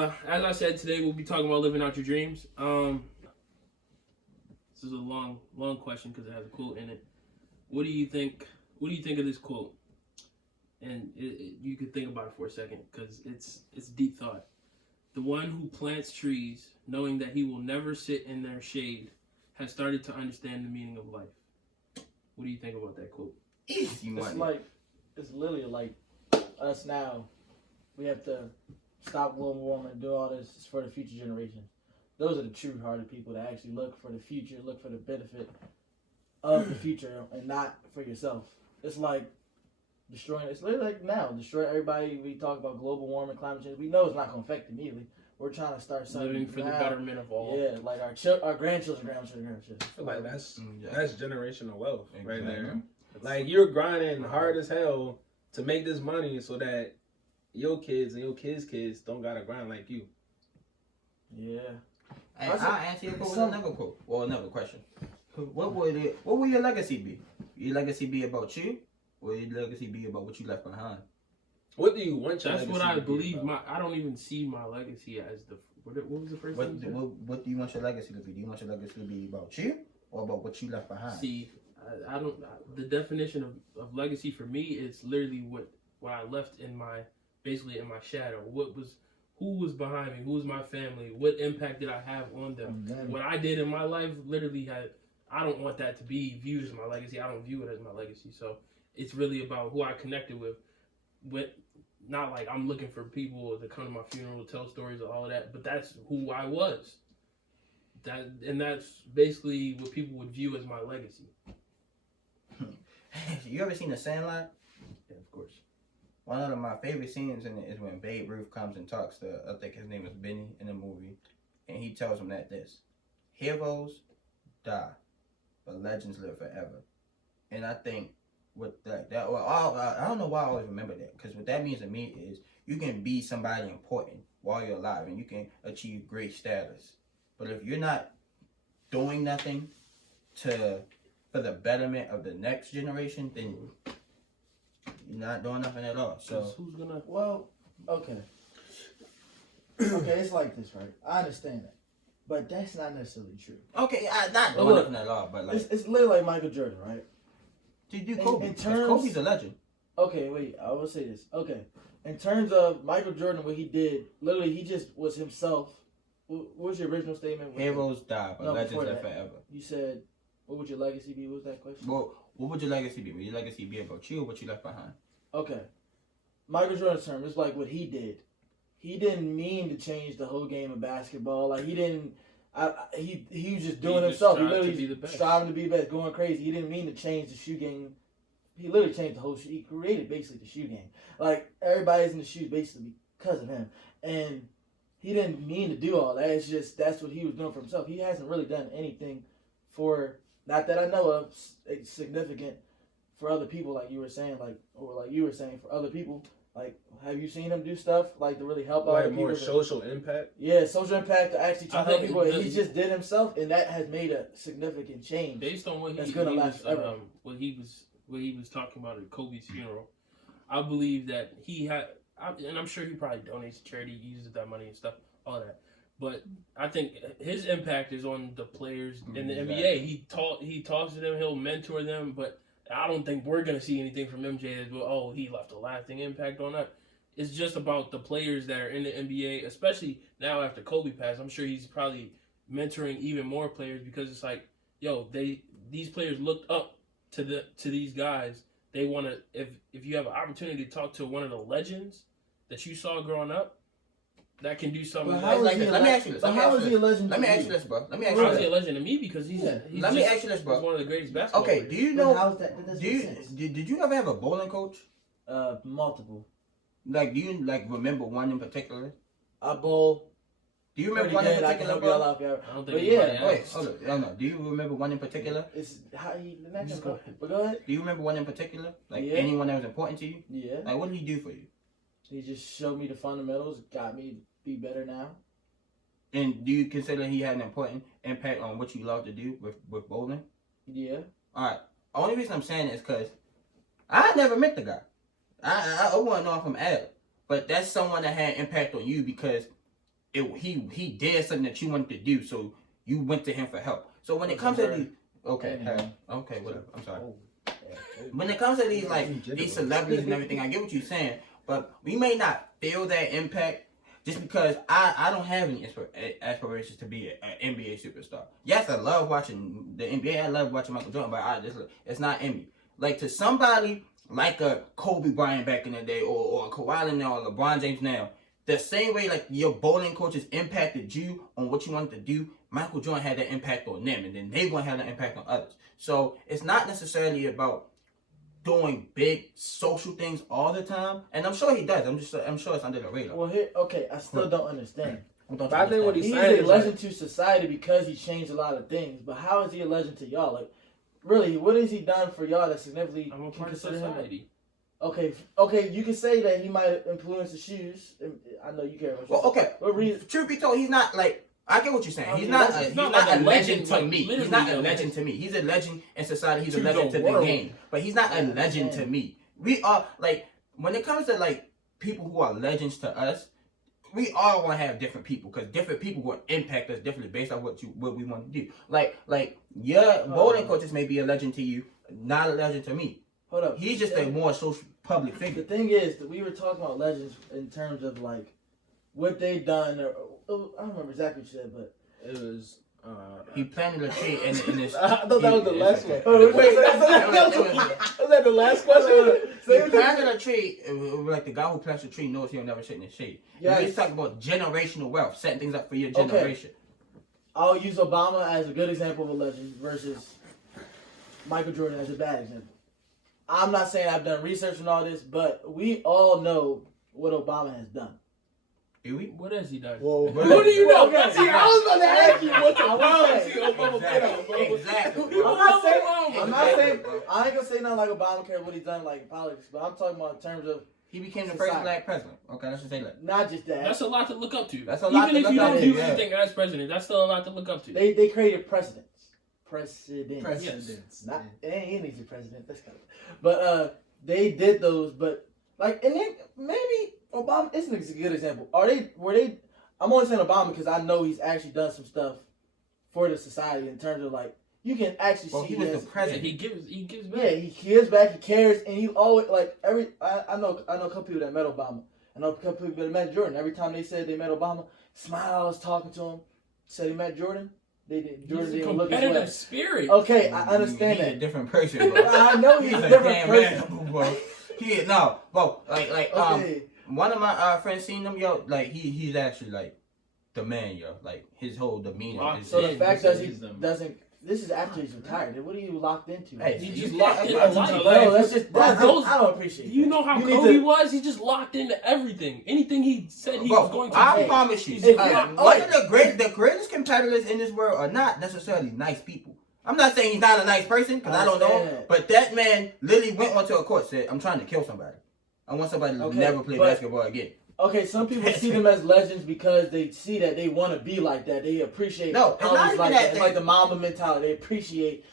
As I said, today we'll be talking about living out your dreams. This is a long question because it has a quote in it. What do you think? What do you think of this quote? And you could think about it for a second because it's deep thought. The one who plants trees, knowing that he will never sit in their shade, has started to understand the meaning of life. What do you think about that quote? It's literally like us now. We have to stop global warming and do all this for the future generations. Those are the true-hearted people that actually look for the future, look for the benefit of the future, and not for yourself. It's like destroying. It's literally like now destroy everybody. We talk about global warming, climate change. We know it's not going to affect immediately. We're trying to start something Living for the betterment of all. Yeah, like our grandchildren. I feel like that's generational wealth right Exactly. there. Like you're grinding hard as hell to make this money so that your kids and your kids' don't gotta grind like you. Yeah. And I'll answer your quote with another quote or another question. What will your legacy be? Your legacy be about you, or your legacy be about what you left behind? What do you want your That's legacy what I to be believe. about? I don't even see my legacy as the. What was the first What, thing? what do you want your legacy to be? Do you want your legacy to be about you, or about what you left behind? See, I don't. The definition of legacy for me is literally what I left in my shadow. Who was behind me? Who was my family? What impact did I have on them? What I did in my life literally had. I don't want that to be viewed as my legacy. I don't view it as my legacy. So it's really about who I connected with. Not like I'm looking for people to come to my funeral, tell stories, or all of that. But that's who I was. That's basically what people would view as my legacy. You ever seen The Sandlot? Yeah, of course. One of my favorite scenes in it is when Babe Ruth comes and talks to, I think his name is Benny in the movie, and he tells him that heroes die, but legends live forever. And I think with I don't know why I always remember that, because what that means to me is you can be somebody important while you're alive and you can achieve great status. But if you're not doing nothing for the betterment of the next generation, then you're not doing nothing at all. So who's gonna? Well, okay. Okay, it's like this, right? I understand that. But that's not necessarily true. okay, not doing Look, nothing at all, but like It's literally like Michael Jordan, right? to do Kobe. in 'Cause terms- Kobe's a legend. Okay, wait, I will say this. Okay. In terms of Michael Jordan, what he did, literally, he just was himself. What was your original statement? Heroes die, but No, legends before live that. forever. You said, what would your legacy be? What was that question? Well, what would your legacy be? Would your legacy be about you or what you left behind? Okay. Michael Jordan's term, it's like what he did. He didn't mean to change the whole game of basketball. Like, he didn't. He was just doing just himself. He strived to literally be the best. striving to be the best, going crazy. He didn't mean to change the shoe game. He literally changed the whole shoe. He created basically the shoe game. Like, everybody's in the shoes basically because of him. And he didn't mean to do all that. It's just that's what he was doing for himself. He hasn't really done anything for, not that I know of, significant for other people, like you were saying, for other people. Like, have you seen him do stuff like to really help Like other people? more social impact. Yeah, social impact to actually try I to help think people. it- He just did himself, and that has made a significant change. Based on what That's gonna he last was, forever. what he was talking about at Kobe's funeral, I believe that he had, and I'm sure he probably donates to charity, uses that money and stuff, all of that. But I think his impact is on the players in the NBA. He talks to them, he'll mentor them, but I don't think we're gonna see anything from MJ as well. Oh, he left a lasting impact on us. It's just about the players that are in the NBA, especially now after Kobe passed. I'm sure he's probably mentoring even more players because it's like, yo, these players looked up to these guys. They want to, if you have an opportunity to talk to one of the legends that you saw growing up, that can do something. But how is he a Let me le- ask you this. but how is he a legend? Let me to ask you? you this, bro. Let me How ask is you he a this. legend to me? Because he's Let me ask you this, bro. He's one of the greatest basketball Okay, players. do you But know? how's that? That doesn't make sense. Did you ever have a bowling coach? Multiple. Like, do you remember one in particular? I bowl. Do you remember Pretty one in good. I can particular, help y'all bro? out if y'all. I don't But think yeah, anybody Wait, asked. hold up. No. Do you remember one in particular? It's how he the next Just one. go ahead. But go ahead. Do you remember one in particular? Like Yeah. anyone that was important to you? Yeah. Like, what did he do for you? He just showed me the fundamentals, got me to be better now. And do you consider he had an important impact on what you love to do with bowling? Yeah. All right. Only reason I'm saying it is because I never met the guy. I want to know if I'm Adam. But that's someone that had an impact on you because he did something that you wanted to do, so you went to him for help. So when it comes to these, okay, whatever. I'm sorry. When it comes to these these celebrities and everything, I get what you're saying, but we may not feel that impact just because I don't have any aspirations to be an NBA superstar. Yes, I love watching the NBA. I love watching Michael Jordan, but it's not in me. Like to somebody like a Kobe Bryant back in the day, or a Kawhi Leonard or LeBron James now, the same way like your bowling coaches impacted you on what you wanted to do, Michael Jordan had that impact on them, and then they going to have that impact on others. So it's not necessarily about doing big social things all the time, and I'm sure he does. I'm sure it's under the radar. Well, I still don't understand. But I think what he's He's saying a is legend to society because he changed a lot of things. But how is he a legend to y'all? Like, really, what has he done for y'all that significantly I'm a can part of consider him? society. Okay, you can say that he might influence the shoes. I know you care about. Well, okay. What reason? Truth be told, he's not like. I get what you're saying. I He's mean, not that's- a legend to me. He's not a literally legend to me. He's a legend in society. He's a To legend the to the world. game. But he's not a legend to me. We are like when it comes to like people who are legends to us, we all want to have different people because different people will impact us differently based on what we want to do. Like your bowling coaches may be a legend to you, not a legend to me. Hold up. He's just a more social public The figure. thing is that we were talking about legends in terms of like what they done. Or I don't remember exactly what you said, but it was. He planted a tree in this. I thought that was the last one. Oh, Wait, was that the last question? He planted a tree, like the guy who plants a tree knows he'll never sit in the shade. Yes. He's talking about generational wealth, setting things up for your Okay. generation. I'll use Obama as a good example of a legend versus Michael Jordan as a bad example. I'm not saying I've done research on all this, but we all know what Obama has done. Do we? What has he done? Whoa, What who do you know? Okay. See, I was about to ask you what the I was policy saying. Obama put on, bro. Exactly. I'm bro. not saying, Obama. I'm not saying, Exactly. I ain't gonna say nothing like Obamacare, what he's done like in politics, but I'm talking about in terms of He became the Society. first black president. Okay, let's just say that. not just that. That's a lot to look up to. That's a lot Even to if you look don't up do to, yeah. anything as president, that's still a lot to look up to. They created precedents. Presidents. Not he needs a president. That's kind of, but they did those. But like, and then maybe Obama isn't a good example. Were they? I'm only saying Obama because I know he's actually done some stuff for the society in terms of like you can actually Well, see. he was the Yeah, president. he gives back. Yeah, he gives back. He cares, and he always like every. I know a couple people that met Obama. I know a couple people that met Jordan. Every time they said they met Obama, smiles, talking to him. Said he met Jordan. They did. Jordan He's a didn't look his way. competitive spirit. Okay, I understand He's that. a different person, bro. I know he's a a different damn person. man, bro. Bro, like Okay. one of my friends seen him, yo, like he's actually like the man, yo, like his whole demeanor. Locked Is, So the in, fact this that he is them. doesn't. This is after he's retired. What are you locked into? hey, He you just can't- locked in that's life. not No, that's just. Bro, That's, those- I don't appreciate. Do you that. know how You need Kobe to- was? He just locked into everything. Anything he said he Bro, was going to I do. promise you, He's If locked you- one in. of the greatest competitors in this world are not necessarily nice people. I'm not saying he's not a nice person because I don't know, understand that. but that man literally went onto a court said, "I'm trying to kill somebody. I want somebody to Okay, never play but- basketball again." Okay, some people see them as legends because they see that they want to be like that. They appreciate No, it's how not he's even like that that. It's they- like the Mamba mentality. They appreciate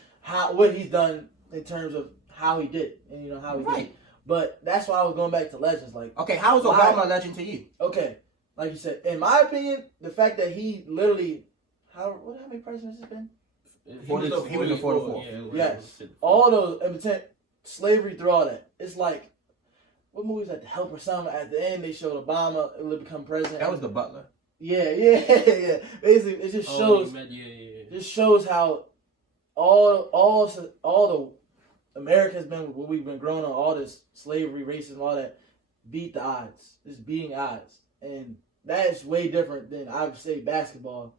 what he's done in terms of how he did and how he did. Right. But that's why I was going back to legends. Like, Okay, how is Why- Obama a legend to you? okay, like you said, in my opinion, the fact that he literally how many presidents has been? He was the 44. Yeah, Yes. All those slavery through all that. It's like what movie was that? The Help or something. At the end, they showed Obama become president. That was the Butler. yeah. Basically, it just shows. Just shows how all the America's been what we've been growing on, all this slavery, racism, all that beat the odds. It's beating odds, and that's way different than I would say basketball.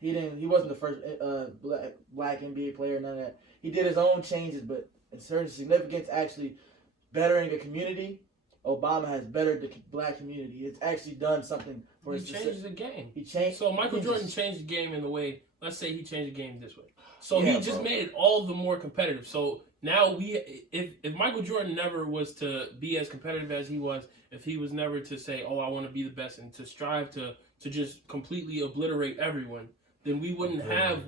He wasn't the first black NBA player, none of that. He did his own changes, but in certain significance, actually bettering a community. Obama has bettered the black community. It's actually done something for He his. changed the game. He changed. So Michael he Jordan just- changed the game in the way. Let's say he changed the game this way. So Yeah, he just bro. made it all the more competitive. So now if Michael Jordan never was to be as competitive as he was, if he was never to say, "Oh, I want to be the best," and to strive to just completely obliterate everyone, then we wouldn't have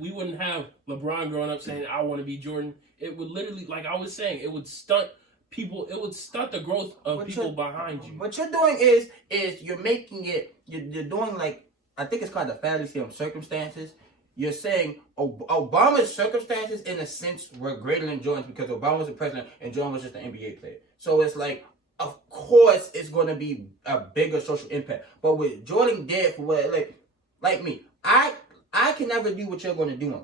LeBron growing up saying, "I want to be Jordan." It would literally, like I was saying, it would stunt people. It would stunt the growth of What people you're- behind you. What you're doing is you're making it. You're doing like I think it's called the fallacy of circumstances. You're saying Obama's circumstances, in a sense, were greater than Jordan's because Obama was the president and Jordan was just an NBA player. So it's like, of course, it's going to be a bigger social impact. But with Jordan dead for what, like me, I can never do what you're going to do in life.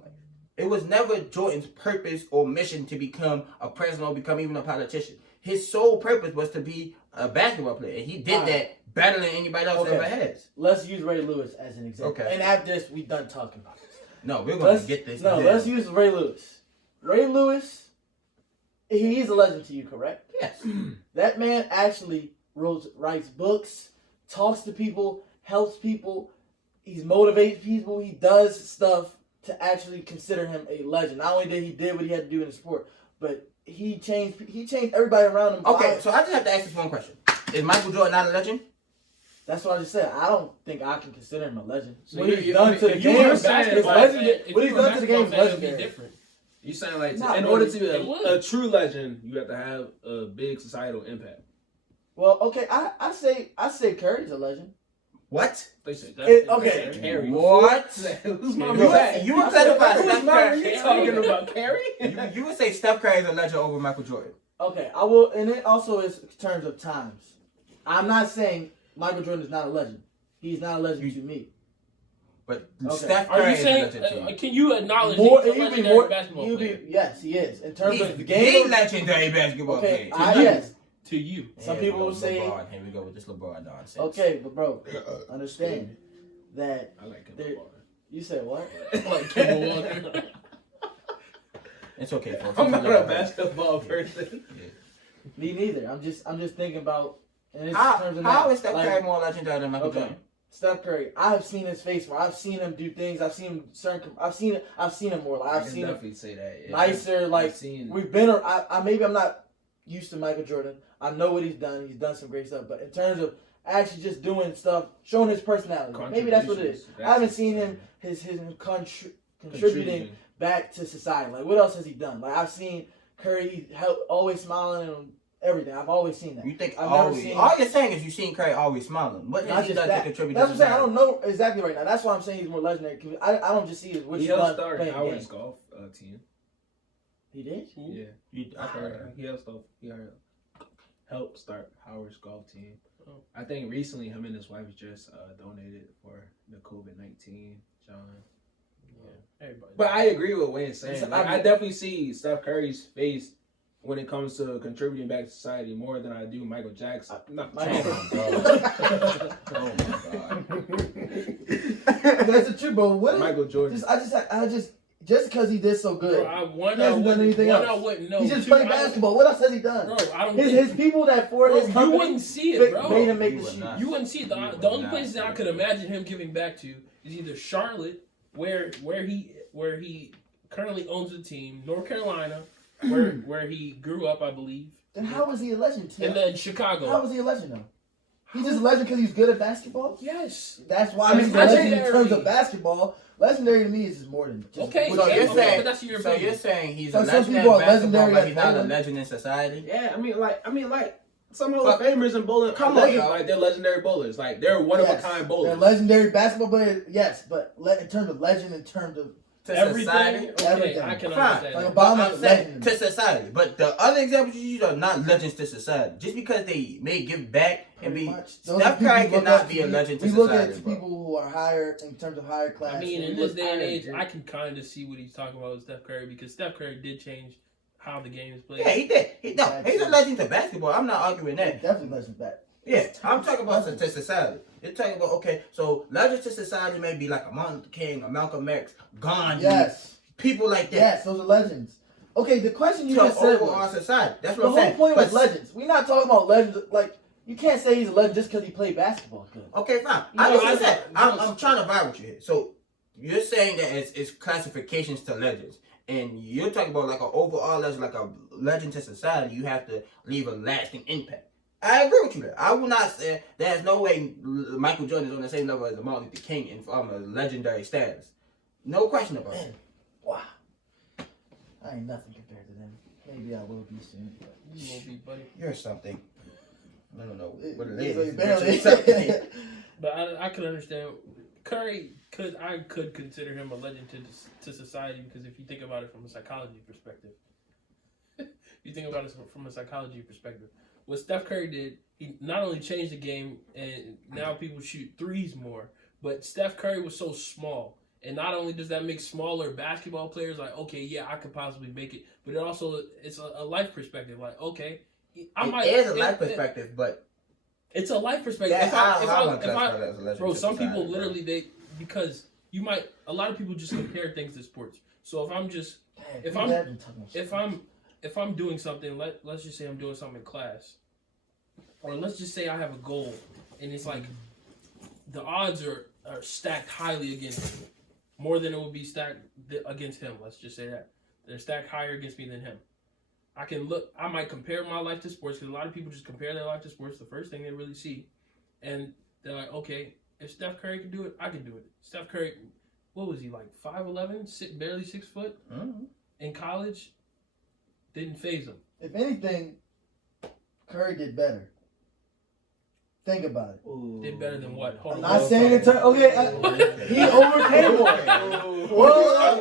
It was never Jordan's purpose or mission to become a president or become even a politician. His sole purpose was to be a basketball player, and he did that better than anybody else ever has. Let's use Ray Lewis as an example. Okay. And after this, we done talking about this. No, we're going to get this. No, let's use Ray Lewis. Ray Lewis, he's a legend to you, correct? Yes. That man actually writes books, talks to people, helps people. He motivates people. He does stuff to actually consider him a legend. Not only did he what he had to do in the sport, but he changed everybody around him. Okay, so I just have to ask this one question. Is Michael Jordan not a legend? That's what I just said. I don't think I can consider him a legend. So What you- he's you- done if to the you were game a is basketball legendary. fan- if What you he's were a done to the game is basketball fan, it'd be legendary. different. You saying like Not in really. order to be It would. a true legend, you have to have a big societal impact. Well, okay, I say Curry's a legend. What? They say Okay. Carrie. What? Who's my You- man? You would clarify Who's Steph my Curry. you talking about Carrie? You would say Steph Curry is a legend over Michael Jordan. Okay, I will, and it also is in terms of times. I'm not saying Michael Jordan is not a legend. He's not a legend to me. But Okay. Steph Are Curry you is a saying? legend to you. Can you acknowledge More, he's a he'd be legendary more. basketball He'd player be yes, he is in terms He's of the the game. legendary basketball Okay, player. yes. to you? Some Here we people go, will say- LeBron. Here we go with this LeBron nonsense. Okay, but bro, understand that I like There- him. you said what? Like Kemba Walker. It's okay, folks. I'm not a basketball person. Me neither. I'm just thinking about. And it's in How terms of how now. is Steph Like, Curry more legendary than Michael Okay. Jordan? Steph Curry, I've seen his face more. I've seen him do things. I've seen him I've seen him more. Like, I I've can seen him definitely say that. Yeah. nicer. Like I've seen. we've been. Maybe I'm not used to Michael Jordan. I know what he's done. He's done some great stuff. But in terms of actually just doing stuff, showing his personality, maybe that's what it is. Contributions. I haven't seen him his contributing back to society. Like what else has he done? Like I've seen Curry always smiling and everything. I've always seen that. You think I've never always? seen- All you're saying is you've seen Curry always smiling. What Not has he just done to that. contribute That's to what I'm saying. I society? don't know exactly right now. That's why I'm saying he's more legendary. 'Cause I don't just see what He he's helped done start playing Howard's games. golf team. He did. Yeah, I heard. he helped start Howard's golf team. Oh. I think recently him and his wife just donated for the COVID-19, John. Everybody. But I agree with Wayne's saying. It's- Like, I definitely see Steph Curry's face when it comes to contributing back to society more than I do Michael Jackson. Not Oh my god! Oh my god! That's the truth, bro. What is, Michael Jordan. I just because he did so good, Bro, one He I hasn't done wouldn't, anything one else. I wouldn't know. he just Two, played I don't- basketball. What else has he done? Bro, I don't. His people that for bro, his you company wouldn't see it, bro. made him make You the would shoes. not. You wouldn't see it. The would only not places that I see could it. imagine him giving back to is either Charlotte, where he currently owns the team, North Carolina, where he grew up, I believe, Then how was he a legend? Tim? and then How Chicago. was he a legend though? He's just a legend because he's good at basketball. Yes. That's why I mean, he's a legend in legendary. terms of basketball. Legendary to me is just more than just Okay, what So he yeah, you're does. okay, saying, but that's your so opinion. you're saying he's So a some legend people at are basketball, legendary but at he's not a bowling. legend in society. Yeah, I mean, like some Hall of Famers in bowling. Come Come on, y'all. like they're legendary bowlers. Like they're one of a kind They're bowlers. legendary basketball players, yes, but in terms of legend, in terms of To Everything. society. Okay, Everything. I can Fine. understand. Like that. Obama- But I'm Obama's saying legend. to society. But the other examples you use are not legends to society. Just because they may give back and pretty be much. Those are Steph people Curry we look cannot up be a to. legend to We look society, at bro. people who are higher in terms of higher class. I mean, and in we this look- day and I age, agree. I can kind of see what he's talking about with Steph Curry because Steph Curry did change how the game is played. Yeah, he did. He's a legend to basketball. I'm not arguing that. definitely legend back. Yeah, I'm talking about to society. You're talking about, okay, so legends to society may be like a Martin Luther King, a Malcolm X, Gandhi, Yes, people like that. yes, those are legends. Okay, the question you To just said overall was, society. That's the what I'm whole saying. point was But- legends. We're not talking about legends. Like, you can't say he's a legend just because he played basketball good. Okay, fine. No, I I- understand. I'm no. trying to vibe with you here. So you're saying that it's classifications to legends, and you're talking about like an overall legend, like a legend to society. You have to leave a lasting impact. I agree with you there. I will not say there's no way Michael Jordan is on the same level as Martin Luther King in a legendary status. No question about it. Man, wow. I ain't nothing compared to them. Maybe I will be soon. But You won't be, buddy. You're something. I don't know what it It's is. like but you're barely. something. But I can understand Curry I could consider him a legend to society because if you think about it from a psychology perspective, what Steph Curry did, he not only changed the game and now people shoot threes more, but Steph Curry was so small. And not only does that make smaller basketball players like, okay, yeah, I could possibly make it, but it's a life perspective. Like, okay, It is a life perspective, but it's a life perspective. Yeah, Bro, some people literally because a lot of people just compare things to sports. So if I'm doing something, let's just say I'm doing something in class, or let's just say I have a goal, and it's like the odds are stacked highly against me, more than it would be stacked against him. Let's just say that they're stacked higher against me than him. I might compare my life to sports because a lot of people just compare their life to sports. The first thing they really see, and they're like, okay, if Steph Curry can do it, I can do it. Steph Curry, what was he like? 5'11", barely 6 foot in college. Didn't phase him. If anything, Curry did better. Think about it. Ooh. Did better than what? Hold I'm on. not saying it. He overcame one. Well,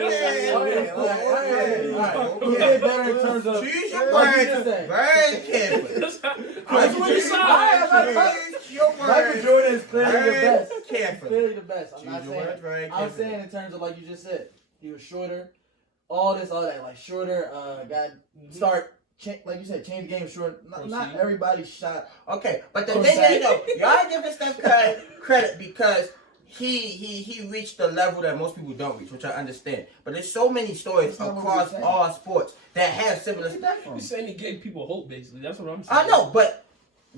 he did better in terms of. Choose your words very carefully. That's what you said. Michael Jordan is clearly the best. Carefully. Clearly the best. I'm Choose not your saying. words very I'm carefully. saying in terms of like you just said, he was shorter. All that, like shorter. Got start. Like you said, change the game short. Not everybody shot. Okay, but the thing is though, y'all giving Steph Curry credit because he reached the level that most people don't reach, which I understand. But there's so many stories across all sports that have similar. You're saying he gave people hope, basically. That's what I'm saying. I know, but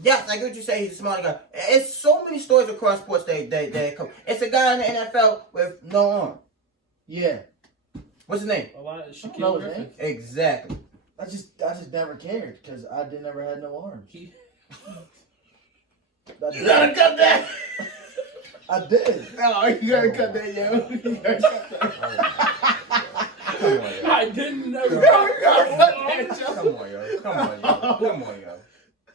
yes, I get what you say. He's a smart guy. It's so many stories across sports that come. It's a guy in the NFL with no arm. Yeah. What's his name? A lot of I don't Shaquille know his Griffin. name. Exactly. I just never cared because I never had no arms. He- You gotta cut that. I did. Oh, you gotta cut that, yo. You gotta cut that. Come on, yo. I didn't never. You gotta cut that, yo. Come on, yo. Come on, yo. Come on, yo.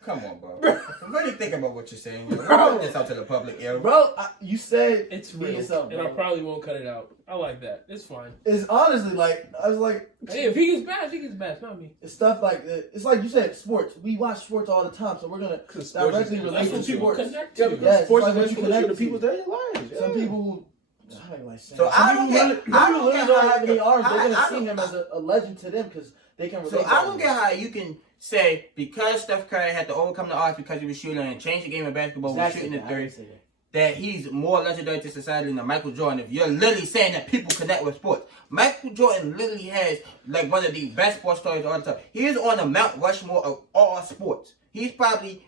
Come on, bro. Really think about what you're saying, yo. Put this out to the public, yo. Bro, you said It's be real, yourself, and I bro. probably won't cut it out. I like that. It's fine. It's honestly like I was like, Hey, if he gets bashed, he gets bashed, not me. it's stuff like it's like you said, sports. We watch sports all the time, so we're gonna directly relate That's to what people sports. connect Yeah, to. because Yes, sports it's like is what you influential to connect people's to. daily lives. Some yeah. people who. I don't like saying. So I don't get. Some people literally don't have any arms. They're I gonna don't- see him as a legend to them because they can relate. So to I him. don't get how you can say because Steph Curry had to overcome the odds because he was shooting and change the game of basketball with Exactly, shooting the I didn't third, say that. that he's more legendary to society than Michael Jordan. If you're literally saying that people connect with sports, Michael Jordan literally has like one of the best sports stories of all the time. He is on the Mount Rushmore of all sports. He's probably,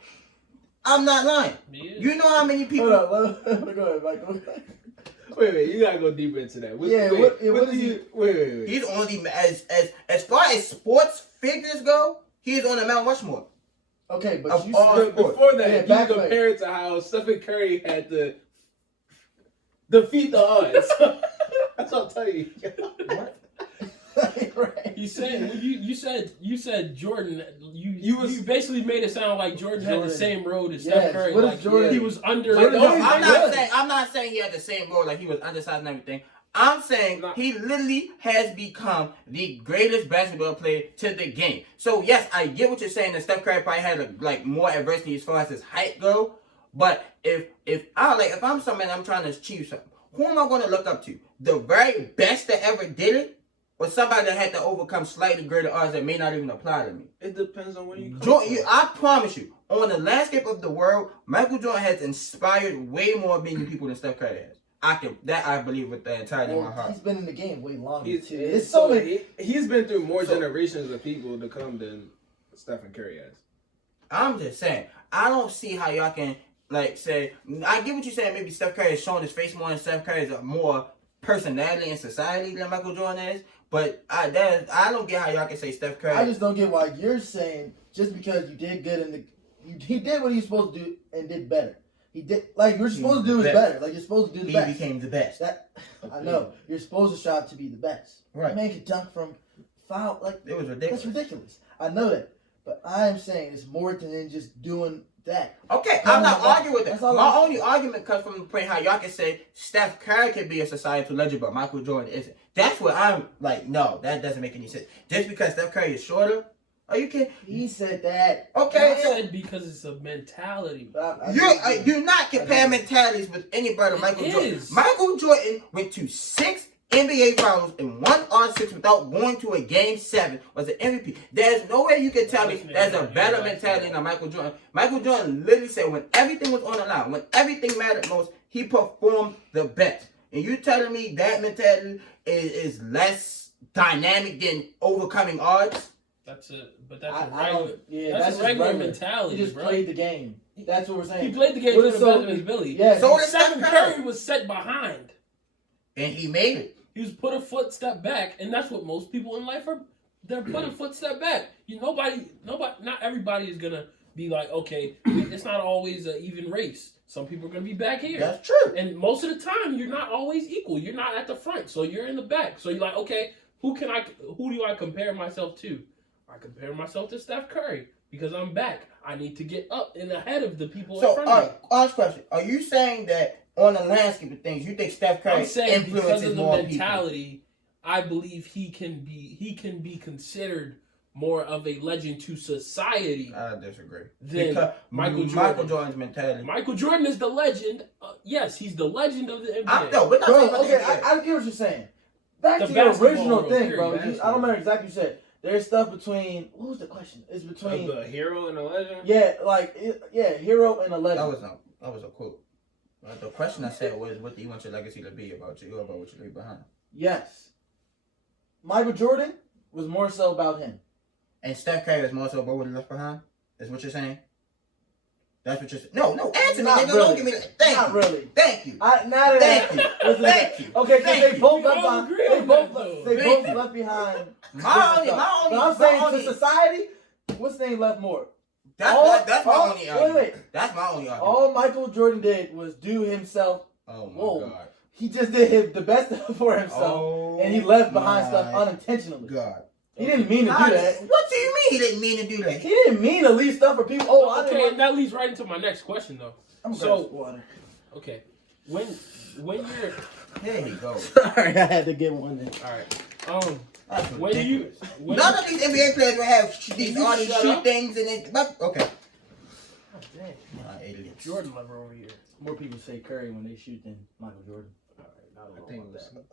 I'm not lying. Yeah. You know how many people? Hold on, go ahead, Michael. Wait, you gotta go deeper into that. What is he? Wait. He's on the as far as sports figures go, he's on the Mount Rushmore. Okay, but Of you all said Before that, Yeah, you back compare it to how Stephen Curry had to defeat the odds. That's what I'll tell you. What? right. You said you said Jordan. You You basically made it sound like Jordan had the Jordan. same road as Yes, Steph Curry. what is Like Jordan? he was under. Jordan No, is- I'm not saying he had the same role, like he was undersized and everything. I'm saying he literally has become the greatest basketball player to the game. So yes, I get what you're saying that Steph Curry probably had like more adversity as far as his height go. But if I'm somebody I'm trying to achieve something, who am I going to look up to? The very best that ever did it, or somebody that had to overcome slightly greater odds that may not even apply to me? It depends on where you come Jordan, from. I promise you, on the landscape of the world, Michael Jordan has inspired way more million people than Steph Curry has. I believe with the entirety of my heart. He's been in the game way longer He's too. It's so many. He's been through more So- generations of people to come than Stephen Curry has. I'm just saying, I don't see how y'all can like say. I get what you're saying. Maybe Steph Curry is showing his face more, and Steph Curry is a more personality in society than Michael Jordan is. But I don't get how y'all can say Steph Curry. I just don't get why you're saying just because you did good in the, he did what he was supposed to do and did better. He did like you're supposed to do is best. better. Like you're supposed to do the he best. became the best. That I know. You're supposed to strive to be the best. Right. That man can dunk from foul. Like It was ridiculous. that's ridiculous. I know that, but I am saying it's more than just doing that. Okay, I'm not arguing with that. That's all My I'm- only argument comes from the point how y'all can say Steph Curry can be a societal legend, but Michael Jordan isn't. That's where I'm like, no, that doesn't make any sense. Just because Steph Curry is shorter, are you kidding? He said that. Okay, I said because it's a mentality. you do not compare mentalities with anybody. Michael Jordan. is. Michael Jordan went to 6 NBA finals and 1 on 6 without going to a game 7. Was an MVP. There's no way you can tell me there's a better mentality than Michael Jordan. Michael Jordan literally said when everything was on the line, when everything mattered most, he performed the best. And you telling me that mentality is less dynamic than overcoming odds? That's but that's I a don't. regular. Yeah, That's that's a regular regular. mentality, He just bro. played the game. That's what we're saying. He played the game What to is the so- best of his ability. Yeah. So does Stephen Steph Curry Curry. was set behind. And he made it. He was put a foot step back, and that's what most people in life are. They're put a foot step back. Nobody, not everybody is gonna be like, okay, it's not always an even race. Some people are gonna be back here. That's true. And most of the time, you're not always equal. You're not at the front, so you're in the back. So you're like, okay, who do I compare myself to? I compare myself to Steph Curry because I'm back. I need to get up and ahead of the people in So, front of me. honest question: are you saying that on the landscape of things, you think Steph Curry I'm saying because influences of the more mentality, I believe he can be considered more of a legend to society. people? I disagree. Then Because Michael Michael Jordan. Jordan's mentality. Michael Jordan is the legend. Yes, he's the legend of the NBA. We're not talking Bro, about okay, the NBA. I get what you're saying. Back The to your basketball original world, thing, period, bro. I basketball. don't remember exactly what you said. There's stuff between. What was the question? It's Of between. the hero and the legend. Yeah, hero and a legend. That was a quote. The question I said was, what do you want your legacy to be about you, about what you leave behind? Yes. Michael Jordan was more so about him. And Steph Curry is more so about what he left behind? Is what you're saying? That's what you're saying? No, answer me, Not nigga. really. Don't give me that. Thank Not you. really. Thank you. Now that Thank you. listen, Thank you. Okay, because Thank they you. both We left all behind. agree They on both, that, though. they Thank both you. left behind. My only, But I'm saying my to only, society, what's the name left more? that's my only argument. Wait. That's my only argument. All Michael Jordan did was do himself. Oh my Whoa. God. He just did the best for himself, Oh, and he left behind stuff my unintentionally. God. He didn't mean to do that. What do you mean he didn't mean to do that? He didn't mean to leave stuff for people. Oh, I Okay, didn't. and that leads right into my next question, though. I'm So- so water. Okay, when you're There he goes. Sorry, I had to get one in. all right, That's when you ridiculous. when None of these NBA players will have these you all these shut shoot up? things and it. But, okay. Oh, dang. Idiots. Jordan lover over here. More people say Curry when they shoot than Michael Jordan. All right, I don't I know think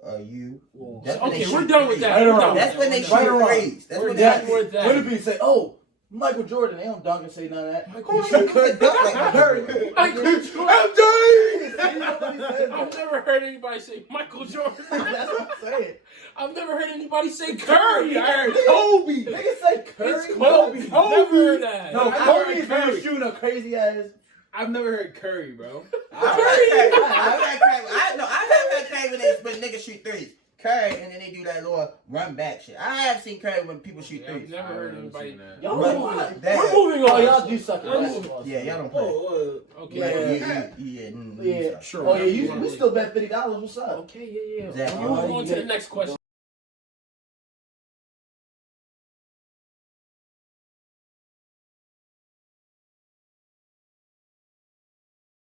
about that. You. Well, That's when Okay, they we're shoot done with threes. that. Right We're or done wrong? with That's when they We're shoot done. Right or wrong? threes. That's We're when done they with that. What if he say, "Oh, Michael Jordan"? They don't dunk and say none of that. Michael Who could dunk like Curry. Curry? Michael I'm I've never heard anybody say Michael Jordan. That's what I'm saying. I've never heard anybody say Curry. I heard Kobe. Niggas say Curry. It's Kobe. Never heard that. No, I've never Kobe heard is really Curry. shooting a crazy ass. I've never heard Curry, bro. I've had Curry when niggas shoot threes. Curry, and then they do that little run back shit. I have seen Curry when people shoot Yeah, I've threes. never heard anybody. that. Y'all Right. moving on. That- We're moving Oh, on. y'all do suck at We're basketball. Yeah, y'all don't play. Oh, Okay. Yeah. Yeah. Yeah. Sure. Oh yeah, we still bet $50. What's up? Okay. Yeah. Zach, We'll move on to the next question.